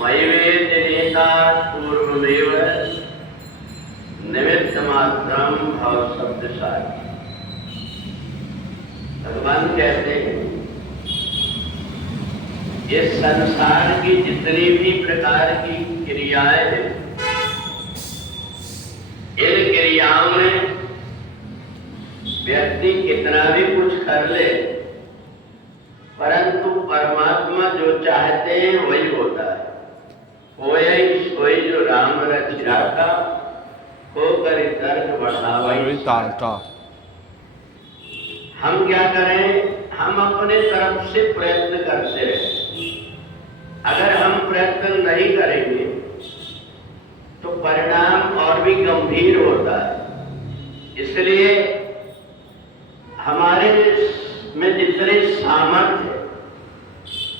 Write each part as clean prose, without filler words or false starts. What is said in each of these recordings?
मयिवेद्यनेता पूर्वमेव निमित्तमात्रम भव शब्द साक्षी। भगवान कहते हैं इस संसार की जितनी भी प्रकार की क्रियाएं हैं, इन क्रियाओं में व्यक्ति कितना भी कुछ कर ले, परंतु परमात्मा जो चाहते हैं वही होता है। होय सोई जो राम रचिराका, होकर तर्क बढ़ावा। हम क्या करें? हम अपने तरफ से प्रयत्न करते रहे। अगर हम प्रयत्न नहीं करेंगे तो परिणाम और भी गंभीर होता है। इसलिए हमारे में जितने सामर्थ्य है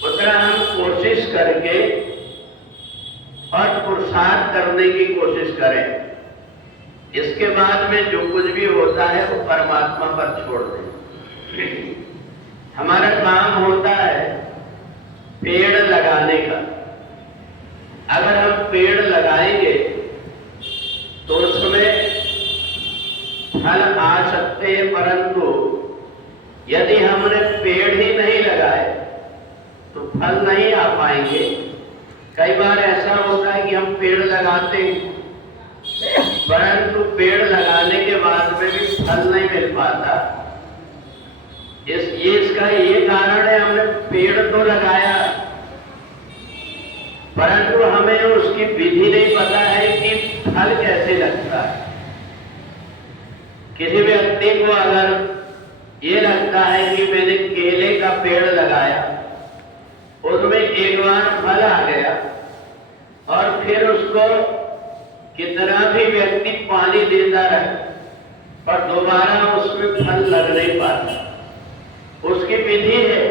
उतना हम कोशिश करके और पुरुषार्थ करने की कोशिश करें। इसके बाद में जो कुछ भी होता है वो परमात्मा पर छोड़ दें। हमारा काम होता है पेड़ लगाने का। अगर हम पेड़ लगाएंगे तो उसमें फल आ सकते हैं, परंतु यदि हमने पेड़ ही नहीं लगाए तो फल नहीं आ पाएंगे। कई बार ऐसा होता है कि हम पेड़ लगाते हैं परंतु पेड़ लगाने के बाद में भी फल नहीं मिल पाता। इसका ये कारण है, हमने पेड़ तो लगाया परंतु हमें उसकी विधि नहीं पता है कि फल कैसे लगता है। किसी व्यक्ति को अगर ये लगता है कि मैंने केले का पेड़ लगाया, उसमें एक बार फल आ गया और फिर उसको कितना भी व्यक्ति पानी देता रहे पर दोबारा उसमें फल लग नहीं पाता। उसकी विधि है,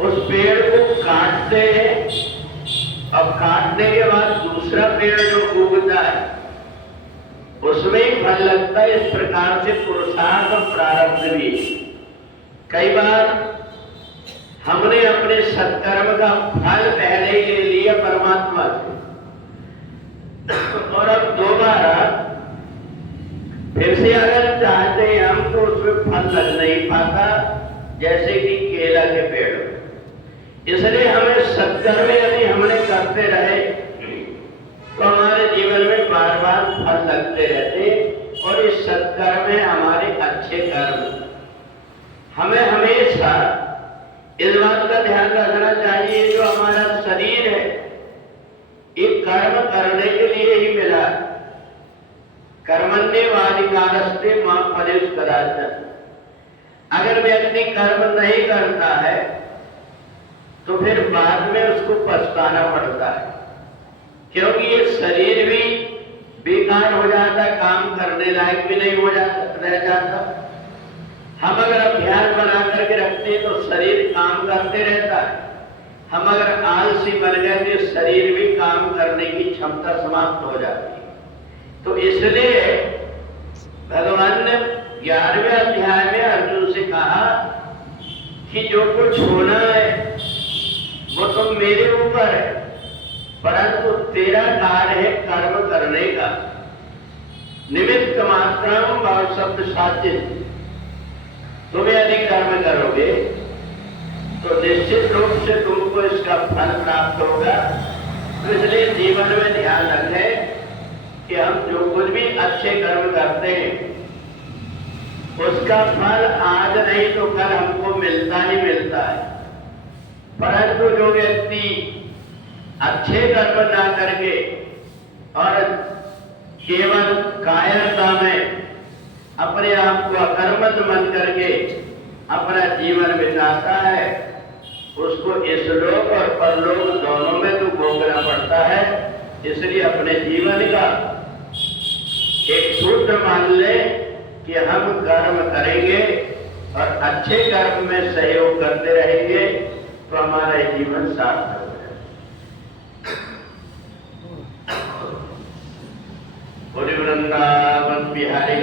उस पेड़ को काटते हैं, अब काटने के बाद दूसरा पेड़ जो उगता है उसमें ही फल लगता है। इस प्रकार से पुरुषार्थ और प्रारब्ध भी। कई बार हमने अपने सत्कर्म का फल पहले ही ले लिया परमात्मा से और अब दोबारा फिर से अगर चाहते हैं हम तो उसमें फल लग नहीं पाता, जैसे कि केला के पेड़। इसलिए हमें सत्कर्म यदि हमने करते रहे तो हमारे जीवन में बार बार फल लगते रहते और इस सत्कर्म में हमारे अच्छे कर्म। हमें हमेशा इस बात का ध्यान रखना चाहिए जो हमारा शरीर है एक कर्म करने के लिए ही मिला। कर्मण्येवाधिकारस्ते मा फलेषु कदाचन। अगर व्यक्ति कर्म नहीं करता है तो फिर बाद में उसको पछताना पड़ता है, क्योंकि ये शरीर भी बेकार हो जाता, काम करने लायक भी नहीं हो जाता रह जाता। हम अगर अभ्यास बना करके रखते हैं तो शरीर काम करते रहता है। हम अगर आलसी बन गए तो शरीर भी काम करने की क्षमता समाप्त हो जाती है। तो इसलिए भगवान ने 11वें अध्याय में अर्जुन से कहा कि जो कुछ होना है वो तो मेरे ऊपर है, परंतु तेरा कार्य है कर्म करने का। निमित्त मात्रम भव शब्द साध्य। तुम यदि कर्म करोगे तो निश्चित रूप से तुमको इसका फल प्राप्त होगा। इसलिए जीवन में ध्यान रखें कि हम जो कुछ भी अच्छे कर्म करते हैं उसका फल आज नहीं तो कल हमको मिलता ही मिलता है। परंतु जो व्यक्ति अच्छे कर्म ना करके और केवल कायरता में अपने आप को अकर्मठ मन करके अपना जीवन बिताता है, उसको इस लोक और परलोक दोनों में तो भोगना पड़ता है। इसलिए अपने जीवन का एक सूत्र मान ले कि हम कर्म करेंगे और अच्छे कर्म में सहयोग करते रहेंगे तो हमारा जीवन सार्थक हो जाएगा। वृंदावन बिहारी।